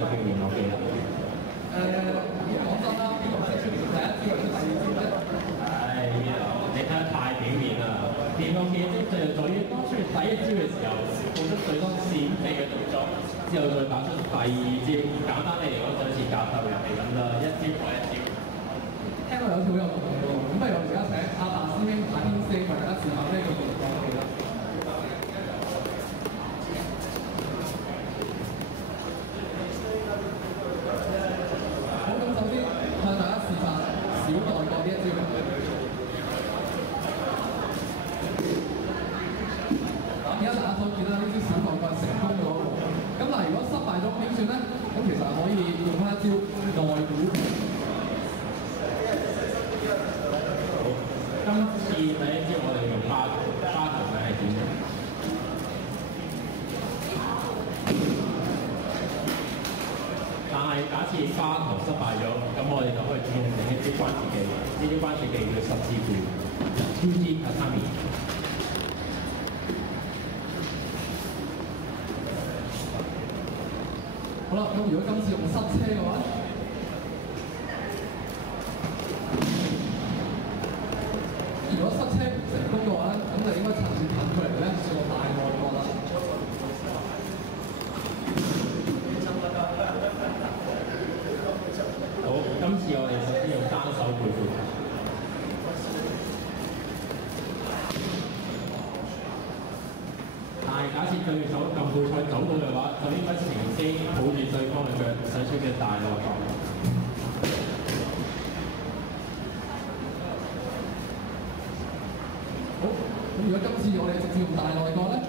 最叫連落技啦？講真啦，邊個識出第一招或者第二招咧？唉，你睇得太表面啦！連落技即係在於當出第一招嘅時候，做出最多閃避嘅動作，之後再打出第二招。簡單嚟講，就好似格鬥遊戲咁啦，一招改一招。聽到有好似好有道理喎，咁不如我哋而家請阿大師兄阿天師為大家示範呢個動作嚟啦。好，咁首先向大家示範小內角呢一招。而家大家所見啦，呢招小內角成功咗喎。咁嗱，如果失敗咗點算咧？咁其實可以用翻一招內股。今次第一招我哋用花頭嘅係點咧？但係假設花頭失敗咗，咁我哋就可以轉用另一招關節技，呢招關節技叫十字拳 ，2G Tatami。好啦，咁如果今次用塞車嘅話，如果塞車唔成功嘅話咧，咁就應該趁住近距離咧做個大外角啦。好，今次我哋首先用單手背闊。但係假設對手撳背賽走到嘅話，就應該乘機抱住對方嘅腳，使出嘅大內角。好，咁如果今次我哋直接用大內角咧，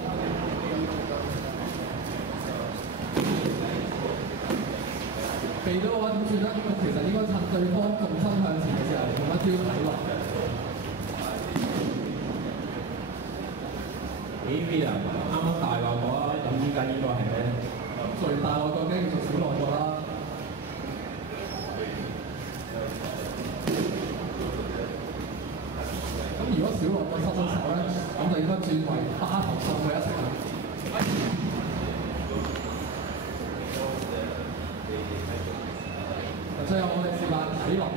避咗嘅話點算咧？咁其實應該趁對方重心向前嘅時候，用一招睇落。A.V. 啊，啱啱大內角啦，咁依家應該係咩咧？做完大內角梗係要做小內角啦。咁如果小內角失咗手咧，咁就應該轉為花頭送佢一齊啦。最後我哋示範睇落。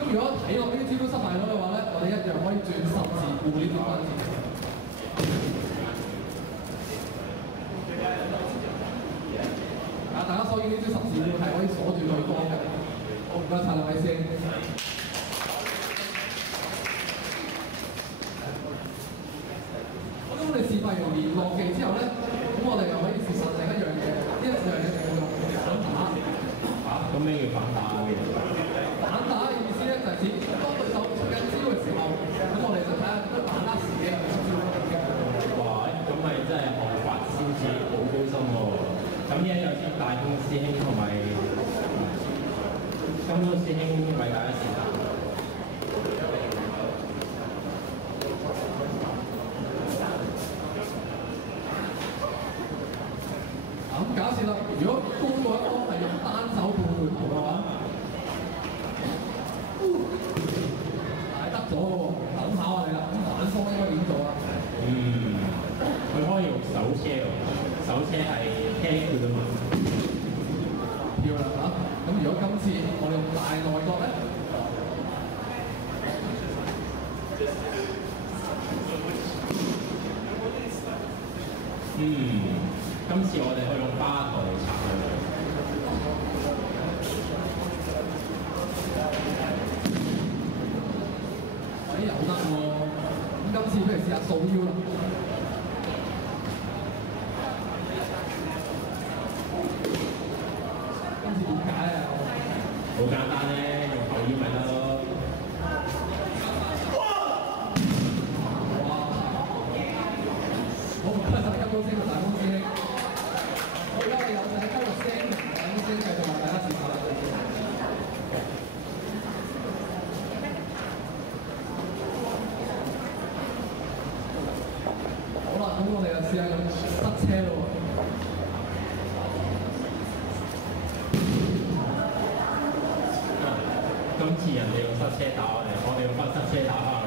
咁如果睇落呢啲招都失敗咗嘅話咧，我哋一樣可以轉十字固呢啲關節。大家所見呢招十字固係可以鎖住對方嘅。好，唔該晒兩位師兄。好，咁我哋示範完連落技之後咧，咁我哋又可以示範另一樣嘢。呢一樣嘢就叫做反打。咁咩叫反打啊？反打嘅意思咧就係指當對手出緊招嘅時候，咁我哋就睇下都把握時機去出招嘅。哇！咁咪真係學法先至好高深喎。咁呢一有請大東師兄同埋金東師兄為大家示範。咁假設啦，如果高嗰一方係用單手半回頭嘅話，係得咗嘅喎，等考下你啦。咁反方應該點做啊？佢可以用手車喎，手車係聽佢嘅嘛。漂亮嚇！咁如果今次我哋用大內角咧？今次我哋可以用花頭嚟插佢。有得喎，咁今次不如試下掃腰啦。今次點解啊？好簡單咧，用後腰咪得咯。好，唔該晒金高師同大風師兄。好，而家我哋有請金律師兄同大風師兄繼續為大家示範啦。好啦，咁我哋就試下用塞車咯喎。今次人哋用塞車打我哋，我哋用翻塞車打翻佢。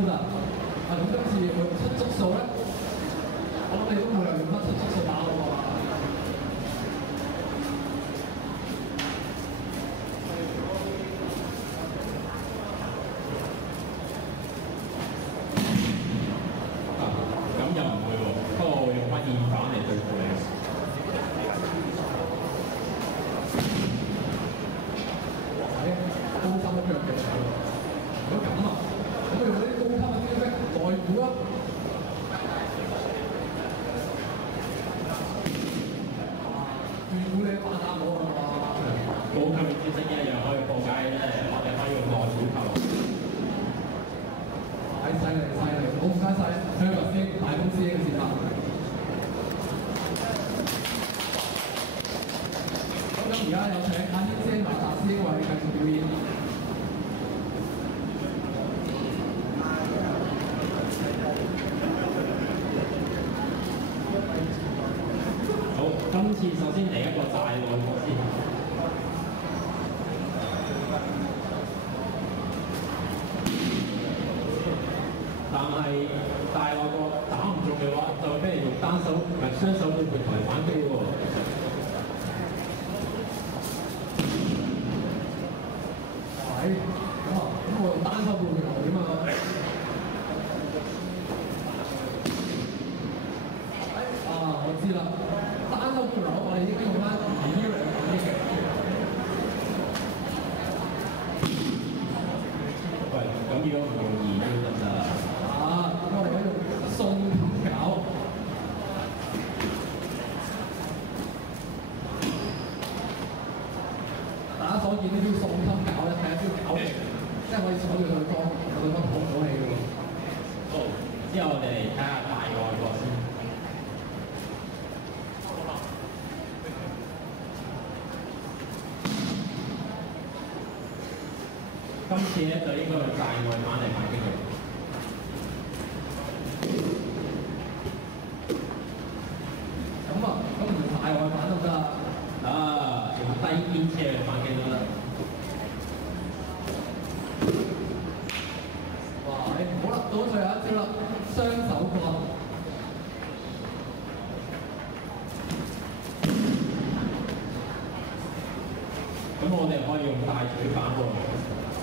good 啊！咁今次用出足數咧，我諗你都冇理由用翻出足數打我㗎嘛？咁又唔會喎，不過我用翻現反嚟對付你。高深一樣嘅，如果咁啊，咁用啲高級嘅招式內估啊！斷估你扮下我啊嘛！高級嘅招式一樣可以破解啫，我哋可以用內估球。犀利犀利，好唔該晒香港師兄、大東師兄嘅示範。咁而家有請阿軒師兄、馬達師兄為繼續表演。好，今次首先嚟一個大內角先。但係大內角打唔中嘅話，就俾人用單手唔係雙手對盤台反擊喎。係，咁我用單手半回流點啊？我知啦，單手半回流我哋應該用翻2U嚟反擊嘅。喂，咁如果唔用2U得唔得啊？咁我哋可以用送琴搞。大家所見呢招送襟搞咧，係一招搞型，即係可以鎖住對方，對方唞唔到氣嘅喎。好，之後我哋嚟睇下大內角先。今次咧就應該用大外反嚟反擊佢。咁唔大外反都得啊，用低肩車去反擊都得。哇！好啦，到最後一招啦，雙手棍。咁我哋可以用大腿反喎。